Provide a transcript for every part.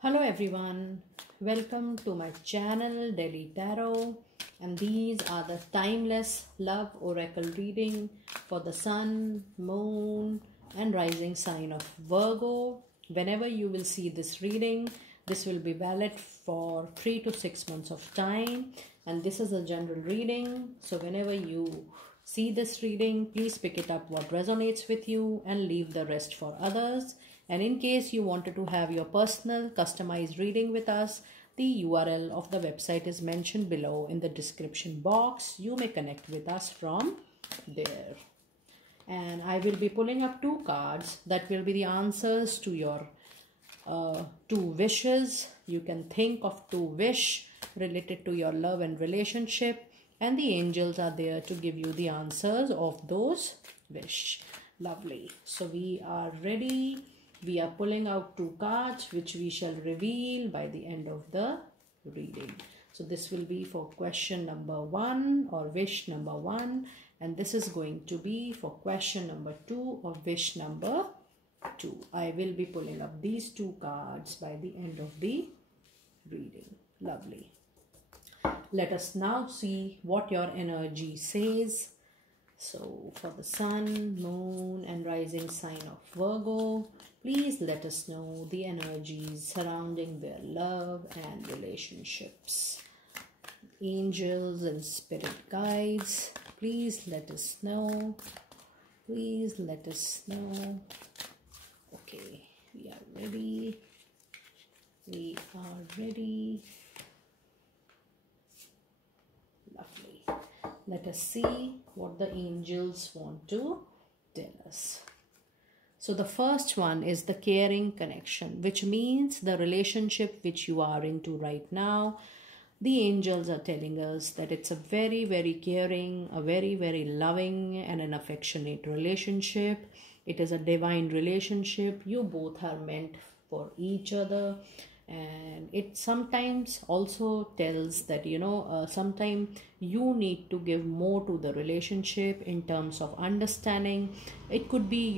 Hello everyone, welcome to my channel Delhi Tarot, and these are the timeless love oracle reading for the sun, moon and rising sign of Virgo. Whenever you will see this reading, this will be valid for 3 to 6 months of time, and this is a general reading. So whenever you see this reading, please pick it up what resonates with you and leave the rest for others. And in case you wanted to have your personal customized reading with us, the URL of the website is mentioned below in the description box. You may connect with us from there. And I will be pulling up two cards that will be the answers to your two wishes. You can think of two wish related to your love and relationship, and the angels are there to give you the answers of those wish. Lovely. So we are ready. We are pulling out two cards which we shall reveal by the end of the reading. So this will be for question number 1 or wish number 1, and this is going to be for question number 2 or wish number 2. I will be pulling up these two cards by the end of the reading. Lovely. Let us now see what your energy says. So for the sun, moon and rising sign of Virgo, please let us know the energies surrounding their love and relationships. Angels and spirit guides, please let us know. Please let us know. Okay, we are ready. We are ready. Lovely. Let us see what the angels want to tell us. So the first one is the caring connection, which means the relationship which you are into right now. The angels are telling us that it's a very, very caring, a very, very loving and an affectionate relationship. It is a divine relationship. You both are meant for each other. And it sometimes also tells that, sometimes you need to give more to the relationship in terms of understanding. It could be,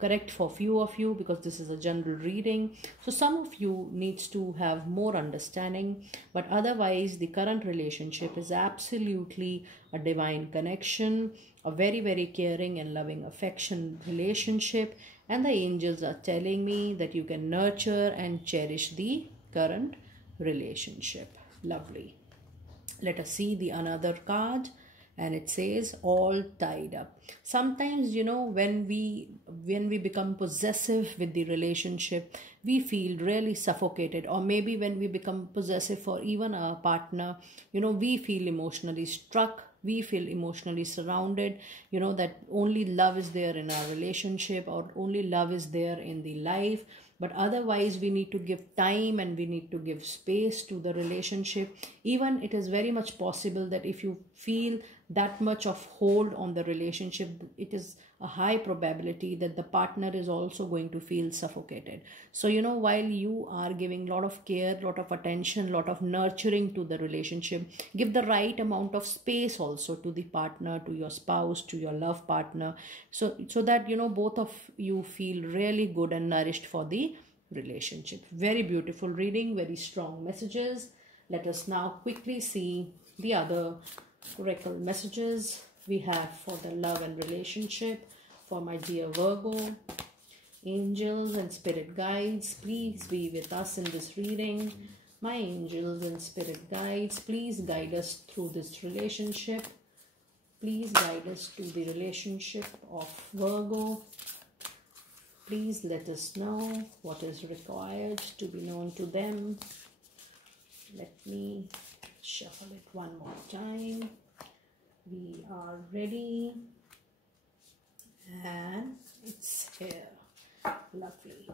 correct for few of you because this is a general reading. So some of you needs to have more understanding, but otherwise the current relationship is absolutely a divine connection, a very, very caring and loving affection relationship. And the angels are telling me that you can nurture and cherish the current relationship. Lovely. Let us see the another card, and it says all tied up. Sometimes, when we become possessive with the relationship, we feel really suffocated. Or maybe when we become possessive for even our partner, we feel emotionally struck. We feel emotionally surrounded, that only love is there in our relationship or only love is there in the life. But otherwise we need to give time and we need to give space to the relationship. Even it is very much possible that if you feel that much of hold on the relationship, it is a high probability that the partner is also going to feel suffocated. So, while you are giving a lot of care, lot of attention, lot of nurturing to the relationship, give the right amount of space also to the partner, to your spouse, to your love partner, so that both of you feel really good and nourished for the relationship. Very beautiful reading, very strong messages. Let us now quickly see the other oracle messages we have for the love and relationship for my dear Virgo. Angels and spirit guides, please be with us in this reading. My angels and spirit guides, please guide us through this relationship. Please guide us to the relationship of Virgo. Please let us know what is required to be known to them. Let me shuffle it one more time. We are ready, and it's here. Lovely.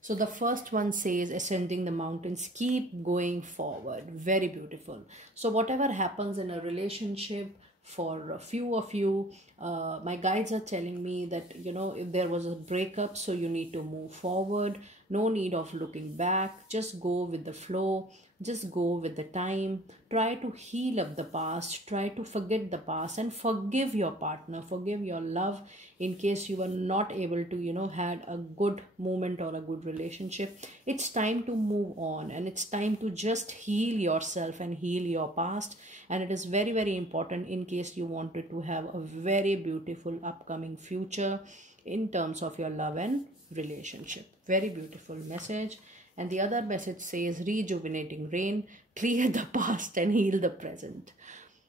So the first one says ascending the mountains, keep going forward. Very beautiful. So whatever happens in a relationship, for a few of you, my guides are telling me that if there was a breakup, so you need to move forward. No need of looking back. Just go with the flow. Just go with the time. Try to heal up the past. Try to forget the past and forgive your partner. Forgive your love in case you were not able to, had a good moment or a good relationship. It's time to move on, and it's time to just heal yourself and heal your past. And it is very, very important in case you wanted to have a very beautiful upcoming future in terms of your love and relationship. Very beautiful message. And the other message says, rejuvenating rain, clear the past and heal the present.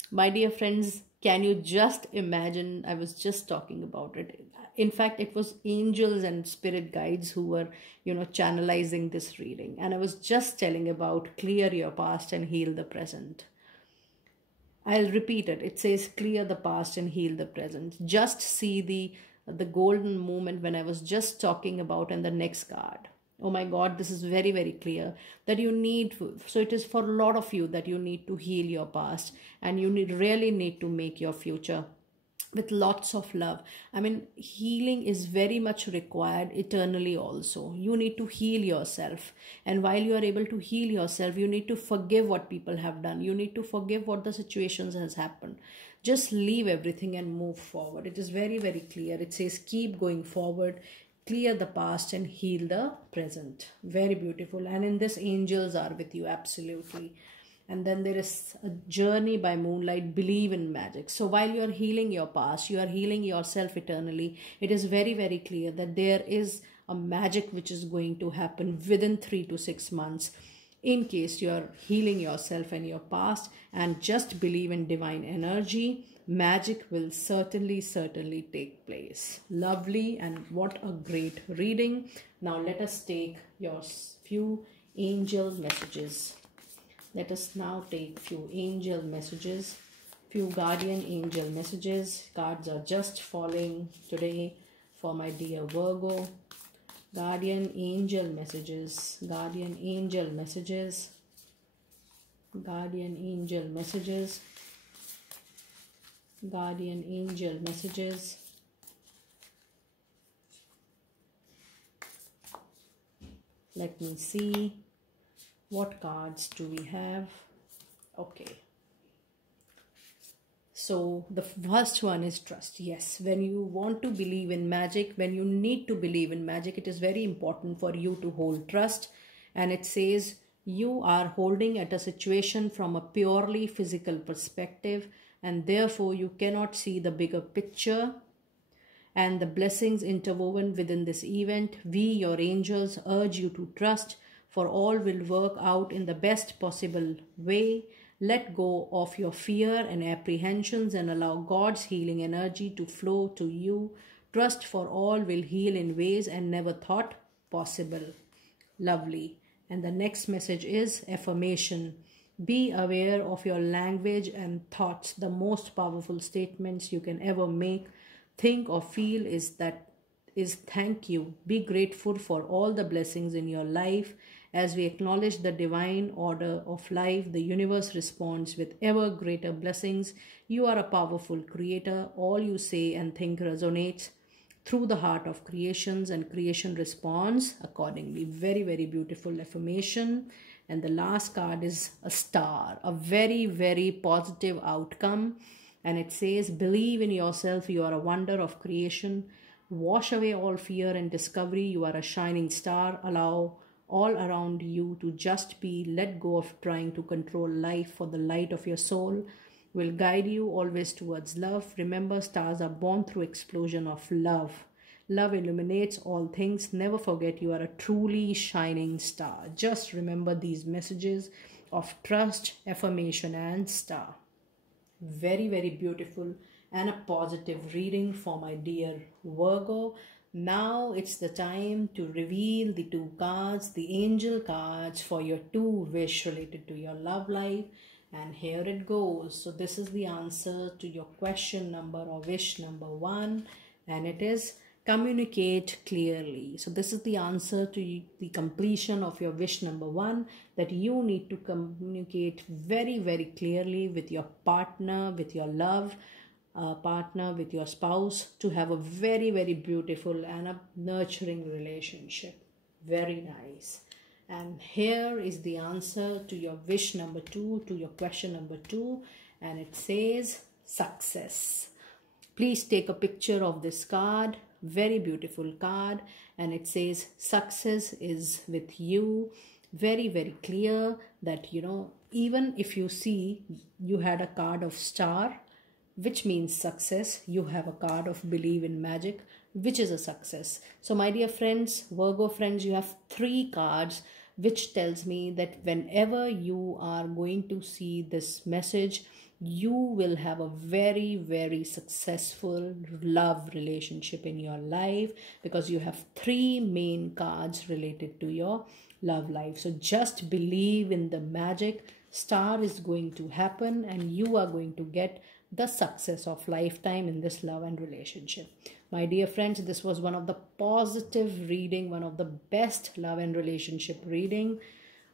My dear friends, can you just imagine? I was just talking about it. In fact, it was angels and spirit guides who were, channelizing this reading. And I was just telling about clear your past and heal the present. I'll repeat it. It says, clear the past and heal the present. Just see the golden moment when I was just talking about in the next card. Oh my God, this is very, very clear that you need, so it is for a lot of you that you need to heal your past, and you really need to make your future with lots of love. I mean, healing is very much required eternally also. You need to heal yourself. And while you are able to heal yourself, you need to forgive what people have done. You need to forgive what the situations has happened. Just leave everything and move forward. It is very, very clear. It says, keep going forward. Clear the past and heal the present. Very beautiful. And in this, angels are with you, absolutely. And then there is a journey by moonlight, believe in magic. So while you are healing your past, you are healing yourself eternally. It is very, very clear that there is a magic which is going to happen within 3 to 6 months. In case you are healing yourself and your past, and just believe in divine energy, magic will certainly take place. Lovely, and what a great reading. Now let us take your few angel messages. Let us now take few angel messages, few guardian angel messages. Cards are just falling today for my dear Virgo. Guardian angel messages, guardian angel messages, guardian angel messages, guardian angel messages. Let me see, what cards do we have? Okay. So the first one is trust. Yes, when you want to believe in magic, when you need to believe in magic, it is very important for you to hold trust. And it says you are holding at a situation from a purely physical perspective, and therefore you cannot see the bigger picture and the blessings interwoven within this event. We, your angels, urge you to trust, for all will work out in the best possible way. Let go of your fear and apprehensions and allow God's healing energy to flow to you. Trust, for all will heal in ways and never thought possible. Lovely. And the next message is affirmation. Be aware of your language and thoughts. The most powerful statements you can ever make, think or feel is thank you. Be grateful for all the blessings in your life. As we acknowledge the divine order of life, the universe responds with ever greater blessings. You are a powerful creator. All you say and think resonates through the heart of creations, and creation responds accordingly. Very, very beautiful affirmation. And the last card is a star, a very, very positive outcome. And it says, believe in yourself. You are a wonder of creation. Wash away all fear and discovery. You are a shining star. Allow all around you to just be. Let go of trying to control life, for the light of your soul will guide you always towards love. Remember, stars are born through explosion of love. Love illuminates all things. Never forget you are a truly shining star. Just remember these messages of trust, affirmation and star. Very, very beautiful and a positive reading for my dear Virgo. Now it's the time to reveal the 2 cards, the angel cards for your 2 wish related to your love life. And here it goes. So this is the answer to your question number or wish number 1. And it is communicate clearly. So this is the answer to the completion of your wish number 1, that you need to communicate very, very clearly with your partner, with your love partner, with your spouse, to have a very, very beautiful and a nurturing relationship. Very nice. And here is the answer to your wish number 2, to your question number 2, and it says success. Please take a picture of this card, very beautiful card, and it says success is with you. Very, very clear that, you know, even if you see you had a card of star, which means success, you have a card of believe in magic, which is a success. So my dear friends, Virgo friends, you have 3 cards, which tells me that whenever you are going to see this message, you will have a very, very successful love relationship in your life, because you have 3 main cards related to your love life. So just believe in the magic. Star is going to happen and you are going to get the success of lifetime in this love and relationship. My dear friends, this was one of the positive reading, one of the best love and relationship reading,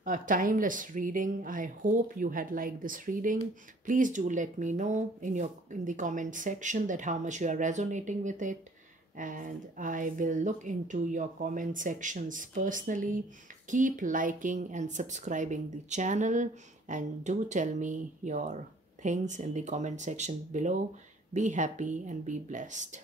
a timeless reading. I hope you had liked this reading. Please do let me know in the comment section that how much you are resonating with it, and I will look into your comment sections personally. Keep liking and subscribing the channel, and do tell me your things in the comment section below. Be happy and be blessed.